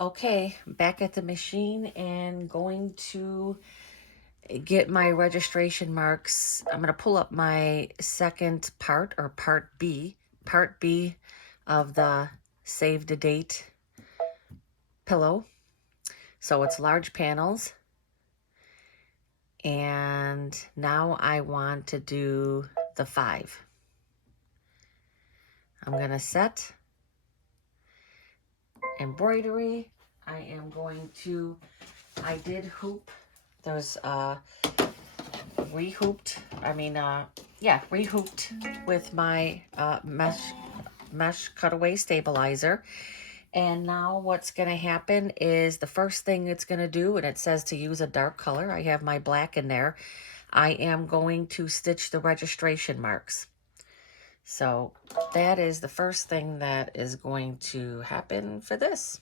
Okay, back at the machine and going to get my registration marks. I'm going to pull up my second part, or part B of the Save the Date pillow. So it's large panels. And now I want to do the 5. I'm going to set embroidery. I am going to, I did hoop. There's rehooped, rehooped with my mesh cutaway stabilizer. And now what's going to happen is the first thing it's going to do, and it says to use a dark color. I have my black in there. I am going to stitch the registration marks. So that is the first thing that is going to happen for this.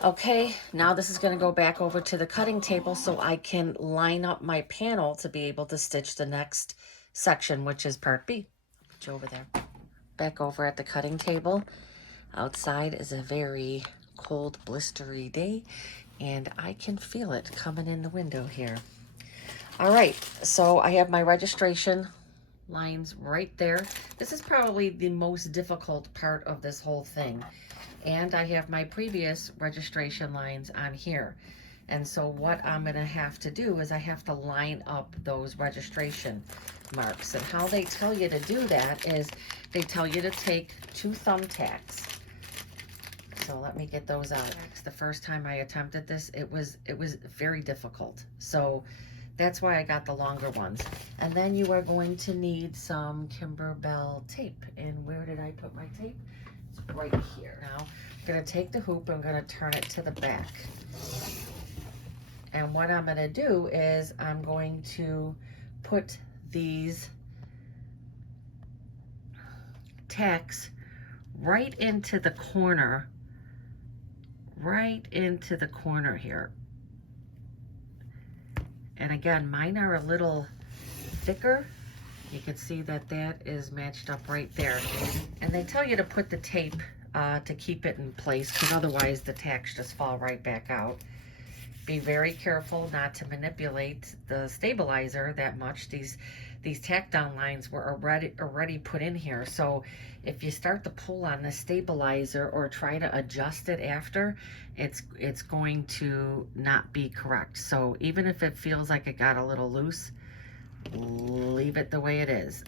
Okay, now this is going to go back over to the cutting table so I can line up my panel to be able to stitch the next section, which is part B. Put you over there. Back over at the cutting table. Outside is a very cold, blistery day, and I can feel it coming in the window here. All right, so I have my registration lines right there. This is probably the most difficult part of this whole thing. And I have my previous registration lines on here. And so what I'm gonna have to do is I have to line up those registration marks. And how they tell you to do that is they tell you to take 2 thumbtacks. So let me get those out. The first time I attempted this, it was very difficult. So that's why I got the longer ones. And then you are going to need some Kimberbell tape. And where did I put my tape? It's right here. Now, I'm gonna take the hoop, I'm gonna turn it to the back. And what I'm gonna do is I'm going to put these tacks right into the corner, here. And again, mine are a little thicker. You can see that that is matched up right there. And they tell you to put the tape to keep it in place, because otherwise the tacks just fall right back out. Be very careful not to manipulate the stabilizer that much. These tack down lines were already put in here. So if you start to pull on the stabilizer or try to adjust it after, it's going to not be correct. So even if it feels like it got a little loose, leave it the way it is,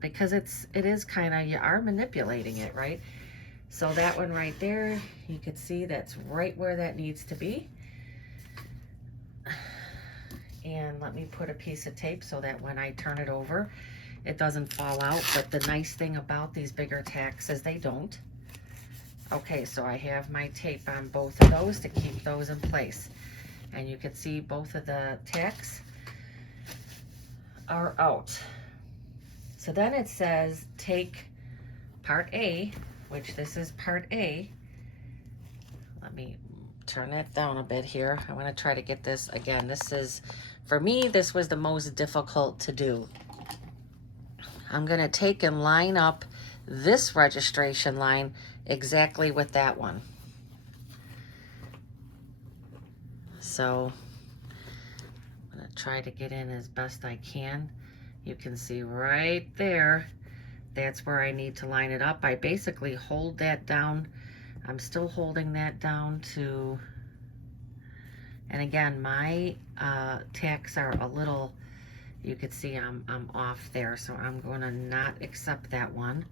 because it is kind of, you are manipulating it, right? So that one right there, you can see that's right where that needs to be. And let me put a piece of tape so that when I turn it over, it doesn't fall out. But the nice thing about these bigger tacks is they don't. Okay, so I have my tape on both of those to keep those in place. And you can see both of the tacks are out. So then it says take part A, which this is part A. Let me turn that down a bit here. I want to try to get this again. This is, for me, this was the most difficult to do. I'm going to take and line up this registration line exactly with that one. So I'm going to try to get in as best I can. You can see right there, that's where I need to line it up. I basically hold that down. I'm still holding that down to, and again, my tacks are a little, you could see I'm off there, so I'm going to not accept that one.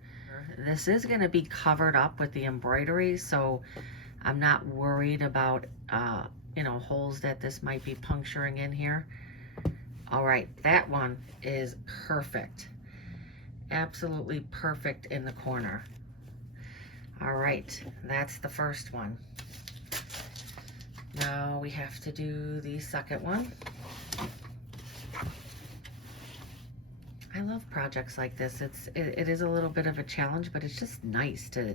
This is going to be covered up with the embroidery, so I'm not worried about holes that this might be puncturing in here. All right, that one is perfect. Absolutely perfect in the corner. All right, that's the first one. Now we have to do the second one. I love projects like this. It is a little bit of a challenge, but it's just nice to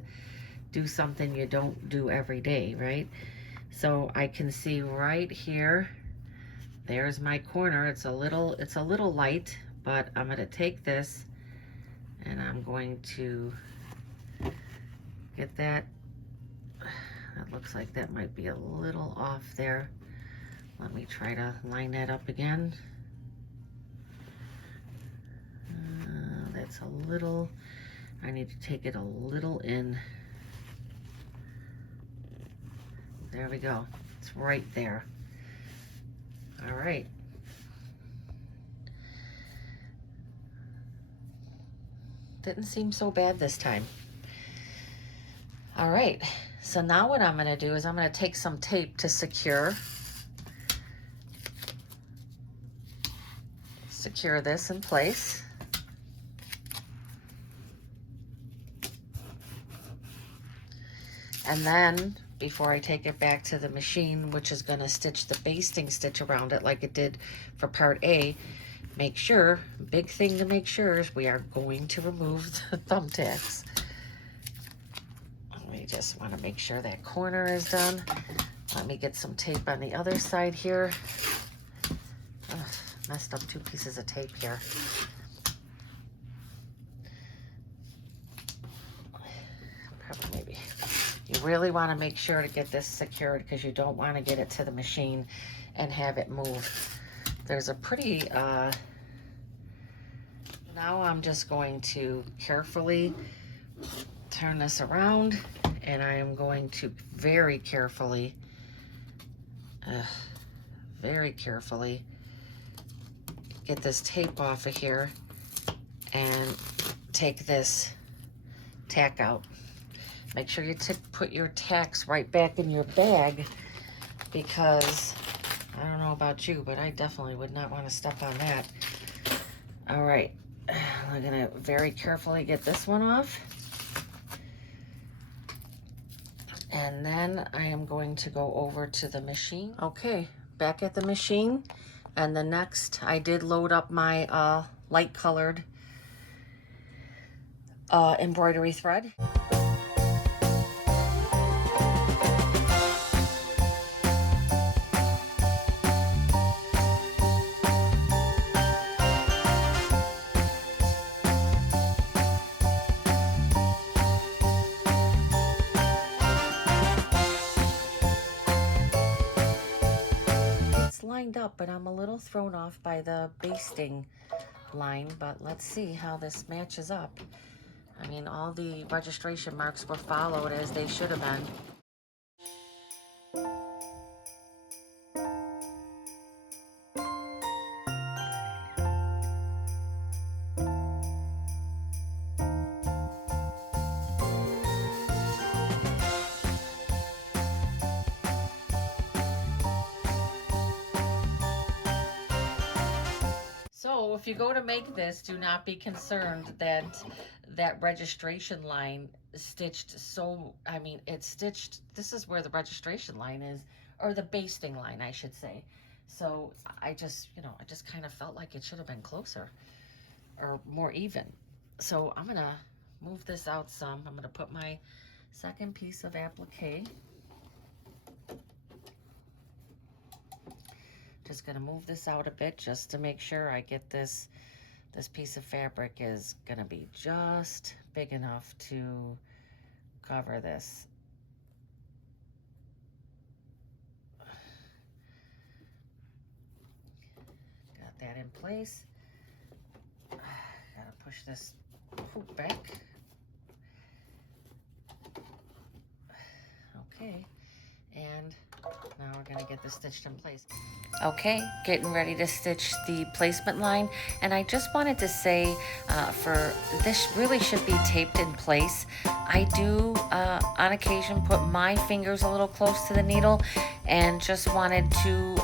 do something you don't do every day, right? So I can see right here, there's my corner. It's a little light, but I'm going to take this and I'm going to get that. That looks like that might be a little off there. Let me try to line that up again. That's a little, I need to take it a little in. There we go. It's right there. All right. Didn't seem so bad this time. All right. So now what I'm going to do is I'm going to take some tape to secure this in place. And then before I take it back to the machine, which is going to stitch the basting stitch around it like it did for part A, make sure, big thing to make sure is we are going to remove the thumbtacks. We just want to make sure that corner is done. Let me get some tape on the other side here. Ugh, messed up 2 pieces of tape here. Probably maybe. You really want to make sure to get this secured because you don't want to get it to the machine and have it move. There's a pretty, now I'm just going to carefully turn this around and I am going to very carefully get this tape off of here and take this tack out. Make sure you put your tacks right back in your bag because I don't know about you, but I definitely would not want to step on that. All right, I'm gonna very carefully get this one off. And then I am going to go over to the machine. Okay, back at the machine. And the next, I did load up my light colored embroidery thread. Lined up, but I'm a little thrown off by the basting line, but let's see how this matches up. I mean, all the registration marks were followed as they should have been. So if you go to make this, do not be concerned that that registration line stitched so, I mean, it's stitched, this is where the registration line is, or the basting line, I should say. So I just, you know, I just kind of felt like it should have been closer or more even. So I'm gonna move this out some. I'm gonna put my second piece of applique. Just gonna move this out a bit just to make sure I get this piece of fabric is gonna be just big enough to cover this. Got that in place. Gotta push this hoop back. Okay, and now we're gonna get this stitched in place. Okay, getting ready to stitch the placement line, and I just wanted to say for this really should be taped in place. I do on occasion put my fingers a little close to the needle, and just wanted to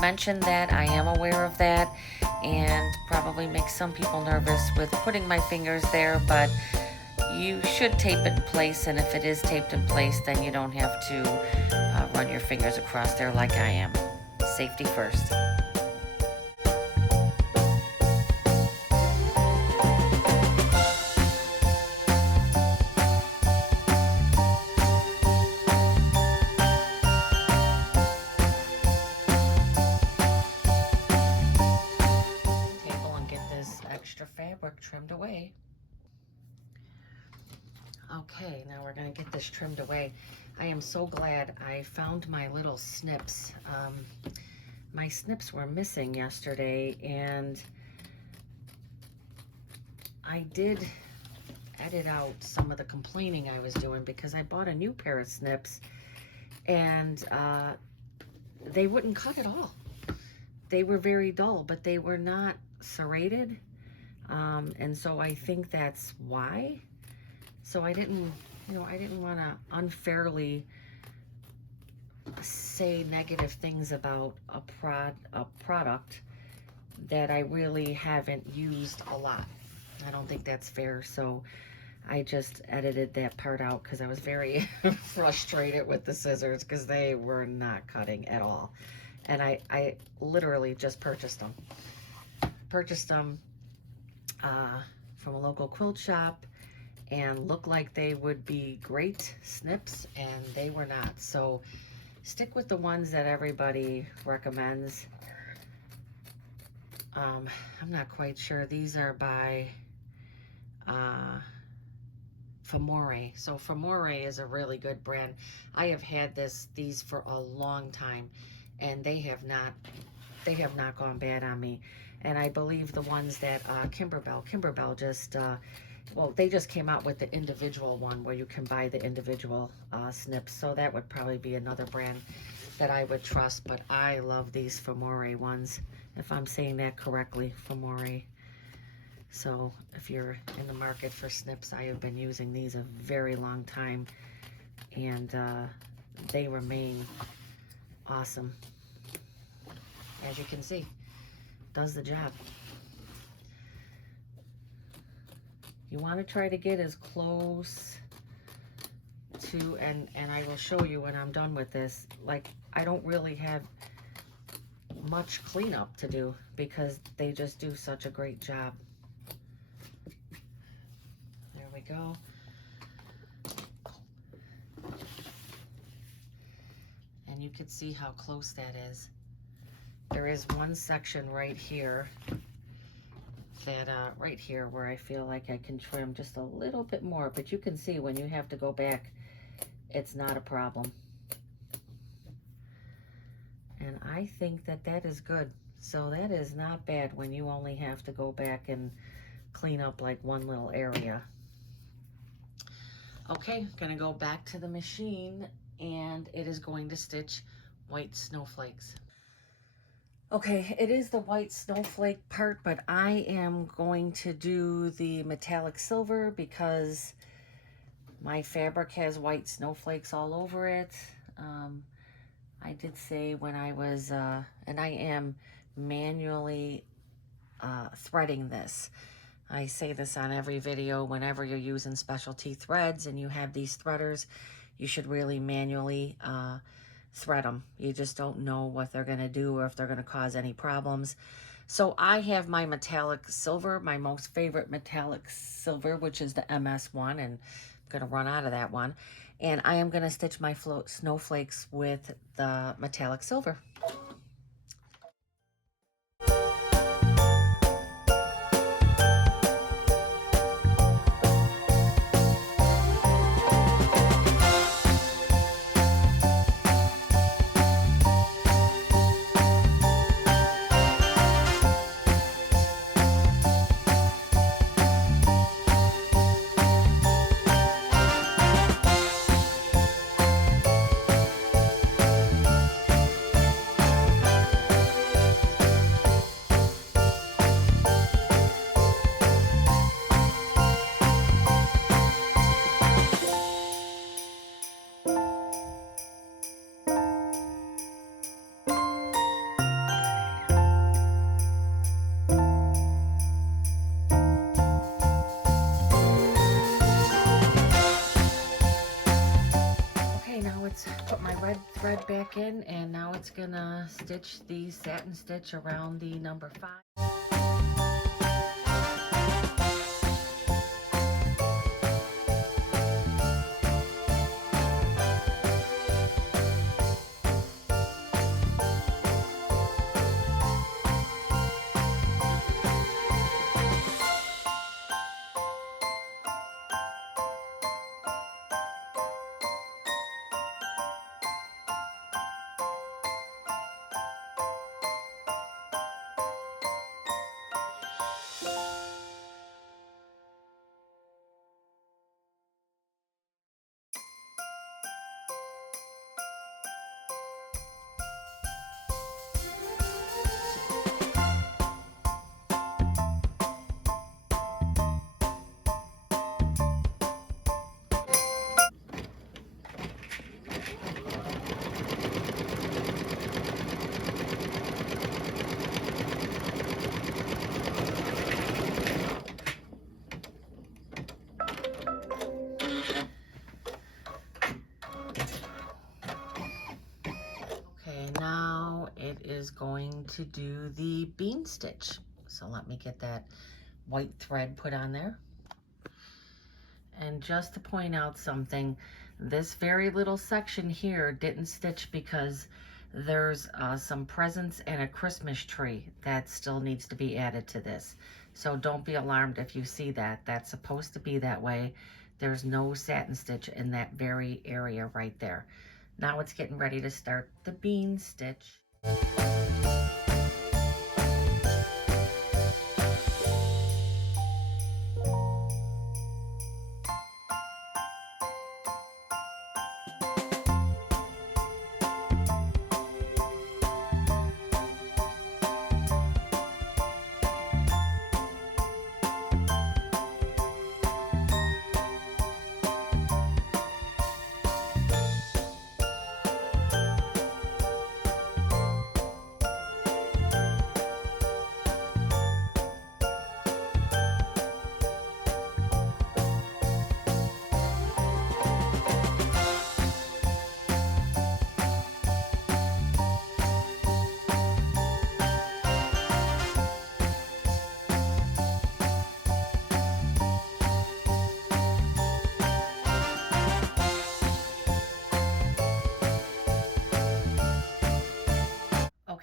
mention that I am aware of that and probably make some people nervous with putting my fingers there, but you should tape it in place, and if it is taped in place, then you don't have to run your fingers across there like I am. Safety first. Table and get this extra fabric trimmed away. Okay, now we're going to get this trimmed away. I am so glad I found my little snips. My snips were missing yesterday, and I did edit out some of the complaining I was doing because I bought a new pair of snips, and they wouldn't cut at all. They were very dull, but they were not serrated, and so I think that's why. So I didn't want to unfairly say negative things about a product that I really haven't used a lot. I don't think that's fair. So I just edited that part out because I was very frustrated with the scissors because they were not cutting at all. And I literally just purchased them. From a local quilt shop, and looked like they would be great snips, and they were not. So stick with the ones that everybody recommends. I'm not quite sure. These are by Famore. So Famore is a really good brand. I have had these for a long time, and they have not gone bad on me. And I believe the ones that Kimberbell just well, they just came out with the individual one where you can buy the individual snips. So that would probably be another brand that I would trust. But I love these Famore ones, if I'm saying that correctly, Famore. So if you're in the market for snips, I have been using these a very long time, and they remain awesome. As you can see, does the job. You want to try to get as close to, and I will show you when I'm done with this, like I don't really have much cleanup to do because they just do such a great job. There we go. And you can see how close that is. There is one section right here that right here where I feel like I can trim just a little bit more, but you can see when you have to go back, it's not a problem. And I think that that is good. So that is not bad when you only have to go back and clean up like one little area. Okay, gonna go back to the machine, and it is going to stitch white snowflakes. Okay, it is the white snowflake part, but I am going to do the metallic silver because my fabric has white snowflakes all over it. I did say when I was, and I am manually threading this. I say this on every video. Whenever you're using specialty threads and you have these threaders, you should really manually thread them. You just don't know what they're going to do or if they're going to cause any problems. So I have my metallic silver, my most favorite metallic silver, which is the MS one, and I'm going to run out of that one. And I am going to stitch my snowflakes with the metallic silver. put my red thread back in, and now it's gonna stitch the satin stitch around the number 5. Now it is going to do the bean stitch. So let me get that white thread put on there. And just to point out something, this very little section here didn't stitch because there's some presents and a Christmas tree that still needs to be added to this. So don't be alarmed if you see that. That's supposed to be that way. There's no satin stitch in that very area right there. Now it's getting ready to start the bean stitch.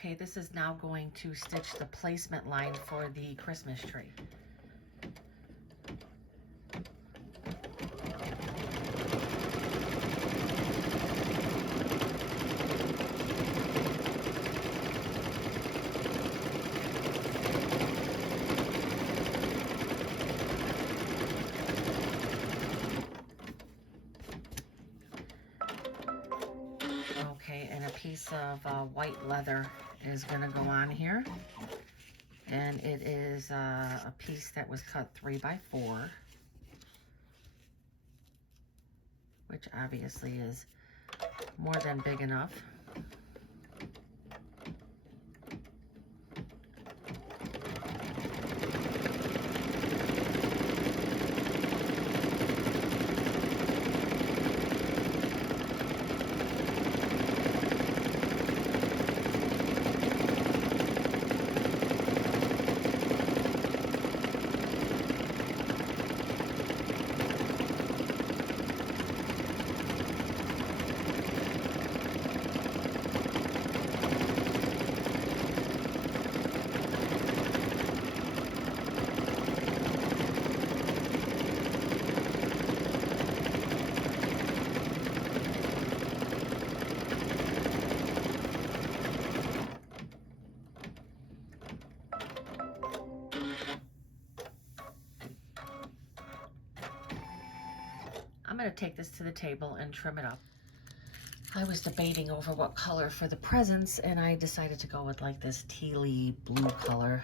Okay, this is now going to stitch the placement line for the Christmas tree. Okay, and a piece of white leather is going to go on here, and it is a piece that was cut 3 by 4, which obviously is more than big enough. I'm going to take this to the table and trim it up. I was debating over what color for the presents, and I decided to go with like this tealy blue color.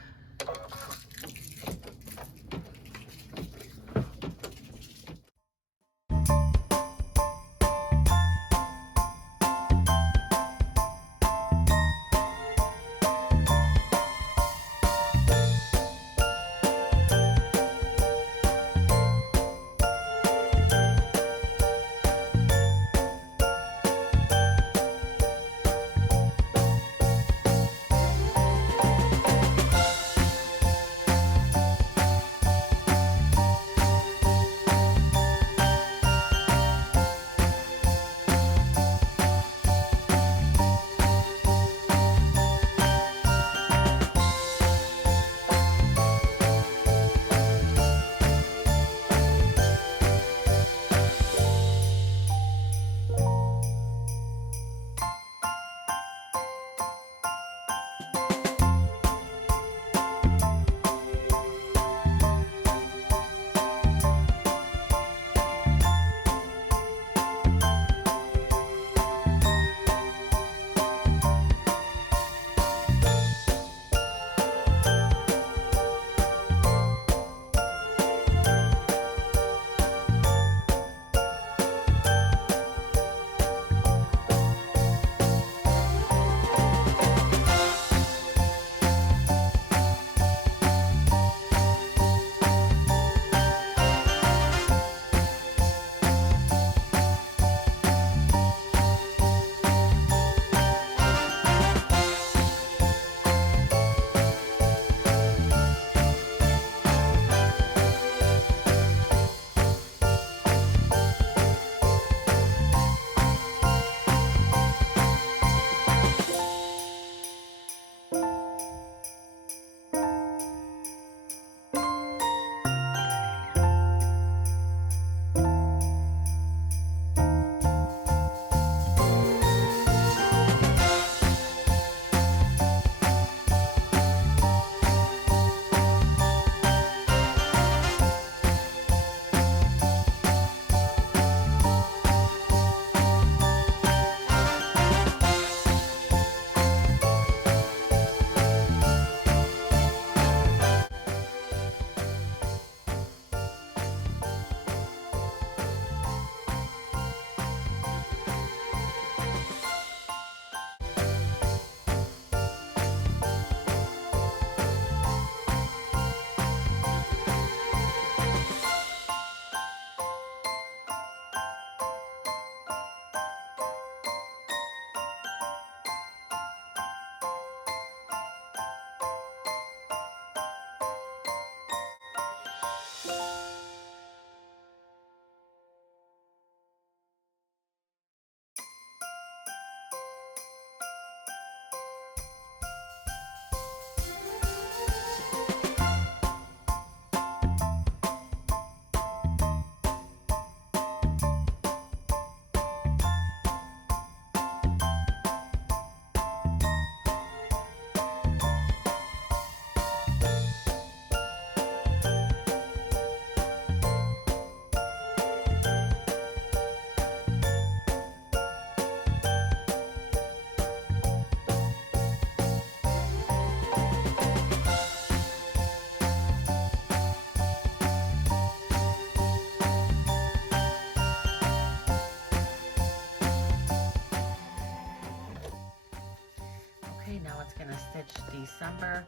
now it's going to stitch December,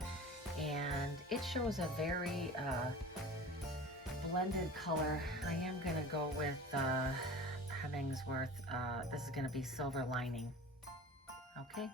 and it shows a very blended color. I am going to go with Hemmingsworth. This is going to be silver lining. Okay.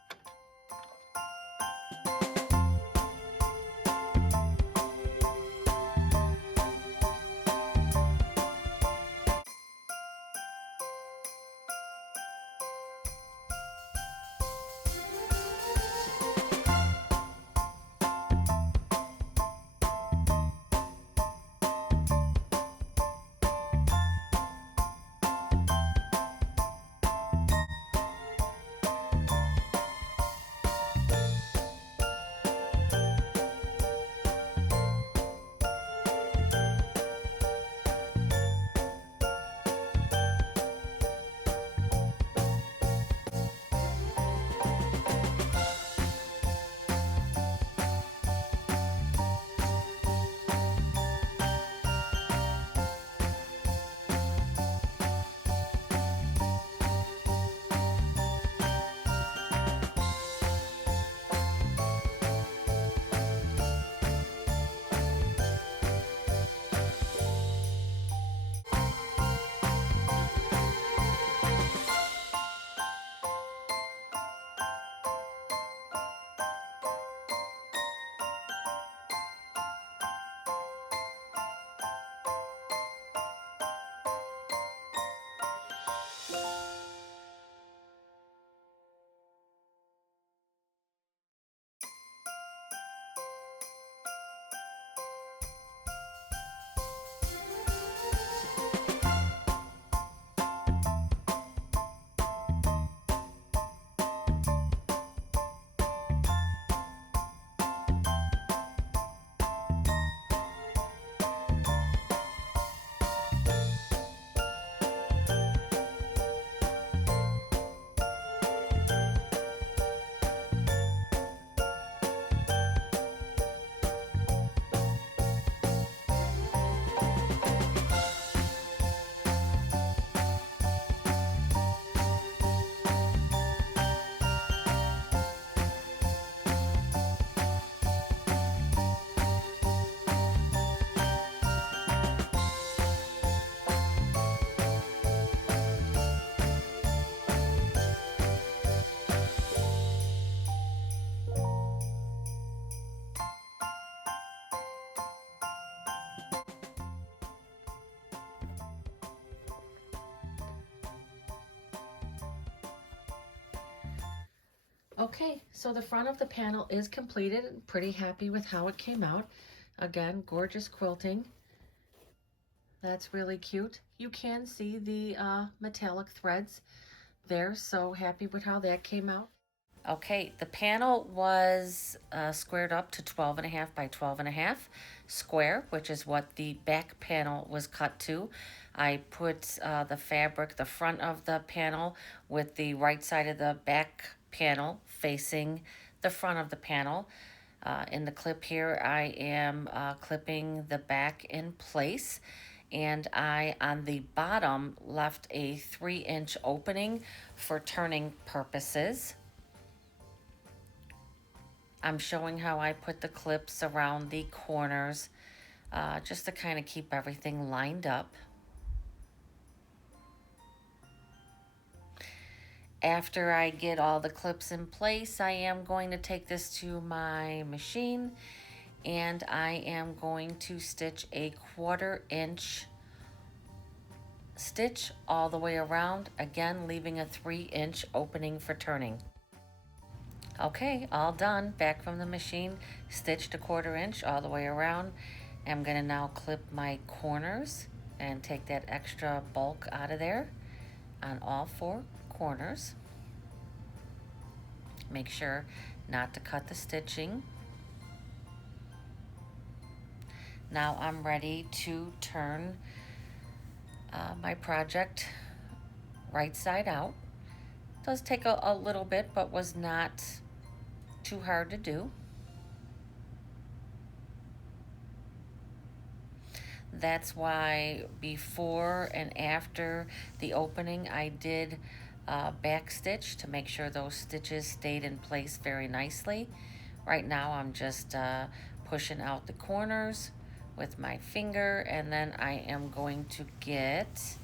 Okay, so the front of the panel is completed. I'm pretty happy with how it came out. Again, gorgeous quilting. That's really cute. You can see the metallic threads there, so happy with how that came out. Okay, the panel was squared up to 12.5 by 12.5 square, which is what the back panel was cut to. I put the fabric, the front of the panel, with the right side of the back panel facing the front of the panel. In the clip here, I am clipping the back in place, and I, on the bottom, left a 3-inch opening for turning purposes. I'm showing how I put the clips around the corners, just to kind of keep everything lined up. After I get all the clips in place, I am going to take this to my machine, and I am going to stitch a 1/4 inch stitch all the way around, again leaving a 3-inch opening for turning. Okay, all done. Back from the machine, stitched a 1/4 inch all the way around. I'm gonna now clip my corners and take that extra bulk out of there on all 4 corners. Make sure not to cut the stitching. Now I'm ready to turn my project right side out. Does take a little bit, but was not too hard to do. That's why before and after the opening, I did back stitch to make sure those stitches stayed in place very nicely. Right now I'm just pushing out the corners with my finger, and then I am going to get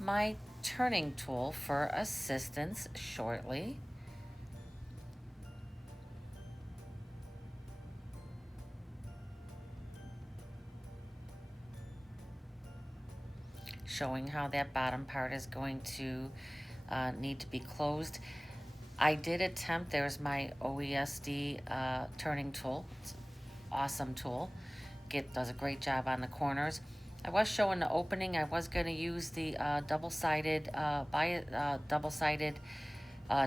my turning tool for assistance shortly. Showing how that bottom part is going to need to be closed. I did attempt, there's my OESD turning tool. It's an awesome tool. Does a great job on the corners. I was showing the opening. I was going to use the double-sided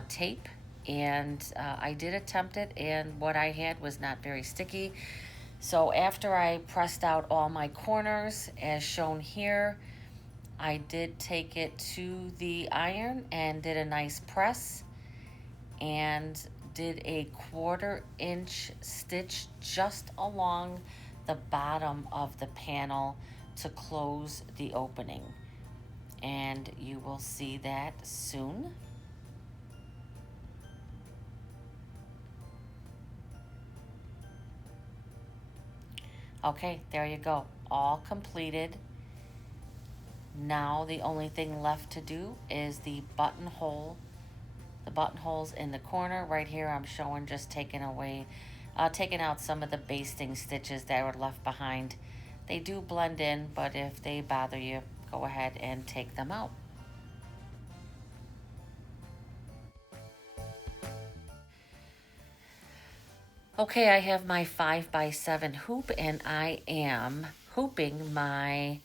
tape, and I did attempt it, and what I had was not very sticky. So after I pressed out all my corners, as shown here, I did take it to the iron and did a nice press and did a 1/4 inch stitch just along the bottom of the panel to close the opening. And you will see that soon. Okay, there you go. All completed. Now the only thing left to do is the buttonholes in the corner. Right here I'm showing just taking out some of the basting stitches that were left behind. They do blend in, but if they bother you, go ahead and take them out. Okay, I have my 5x7 hoop, and I am hooping my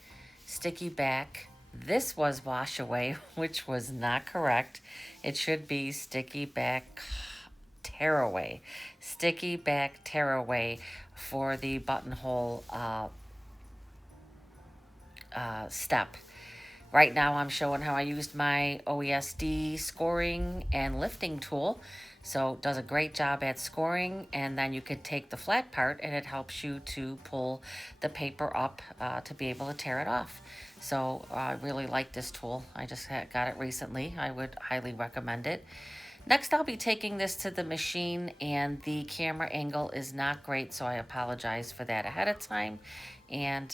sticky back. This was wash away, which was not correct. It should be sticky back tear away. Sticky back tear away for the buttonhole step. Right now I'm showing how I used my OESD scoring and lifting tool. So it does a great job at scoring, and then you could take the flat part and it helps you to pull the paper up to be able to tear it off. So I really like this tool. I just got it recently. I would highly recommend it. Next, I'll be taking this to the machine, and the camera angle is not great, so I apologize for that ahead of time. And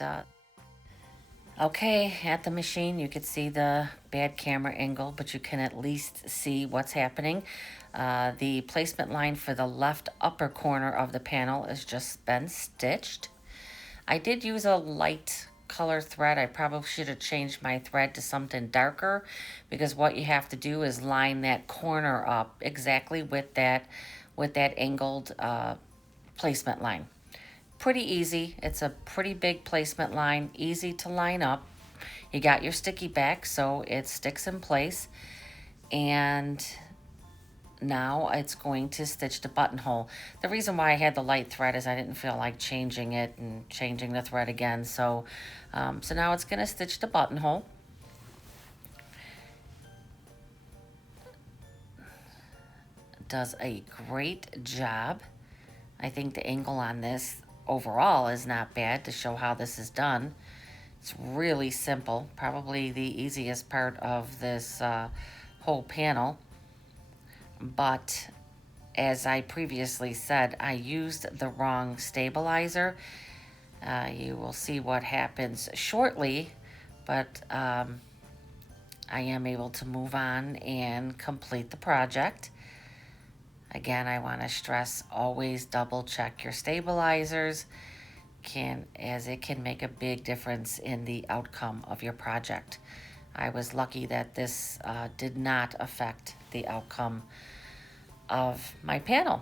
okay, at the machine, you can see the bad camera angle, but you can at least see what's happening. The placement line for the left upper corner of the panel has just been stitched. I did use a light color thread. I probably should have changed my thread to something darker, because what you have to do is line that corner up exactly with that angled placement line. Pretty easy. It's a pretty big placement line, easy to line up. You got your sticky back, so it sticks in place. And now it's going to stitch the buttonhole. The reason why I had the light thread is I didn't feel like changing it and changing the thread again. So, so now it's going to stitch the buttonhole. Does a great job. I think the angle on this overall is not bad to show how this is done. It's really simple, probably the easiest part of this whole panel. But as I previously said, I used the wrong stabilizer. You will see what happens shortly, but I am able to move on and complete the project. Again, I want to stress, always double check your stabilizers, as it can make a big difference in the outcome of your project. I was lucky that this did not affect the outcome of my panel.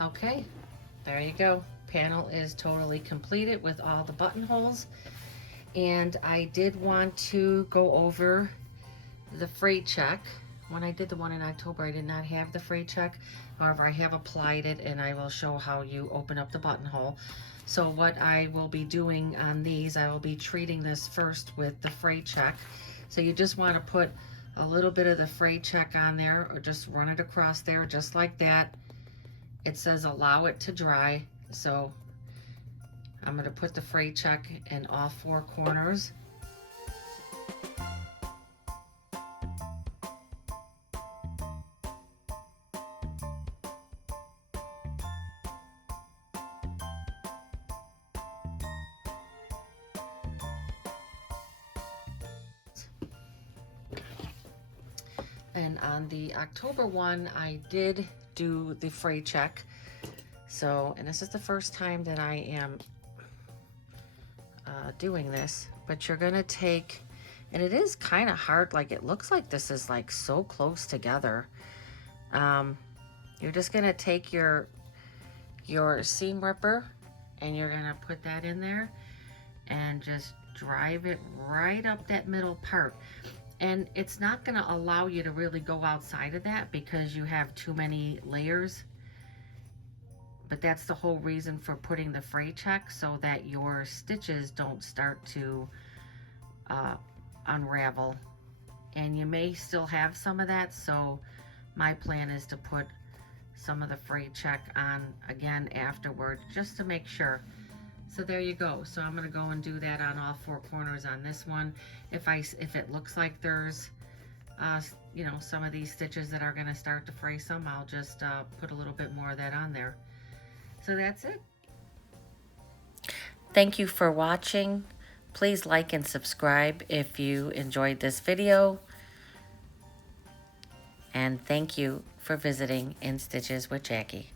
Okay, there you go. Panel is totally completed with all the buttonholes. And I did want to go over the freight check. When I did the one in October, I did not have the freight check. However, I have applied it, and I will show how you open up the buttonhole. So what I will be doing on these, I will be treating this first with the freight check. So you just want to put a little bit of the freight check on there, or just run it across there just like that. It says allow it to dry, so I'm going to put the freight check in all four corners. And on the October one, I did do the freight check. So, and this is the first time that I am doing this, but you're gonna take, and it is kind of hard, like it looks like this is like so close together. You're just gonna take your seam ripper, and you're gonna put that in there and just drive it right up that middle part. And it's not gonna allow you to really go outside of that because you have too many layers. But that's the whole reason for putting the fray check, so that your stitches don't start to unravel. And you may still have some of that, so my plan is to put some of the fray check on again afterward, just to make sure. So there you go. So I'm gonna go and do that on all four corners on this one. If it looks like there's you know, some of these stitches that are gonna start to fray some, I'll just put a little bit more of that on there. So that's it. Thank you for watching. Please like and subscribe if you enjoyed this video. And thank you for visiting In Stitches with Jackie.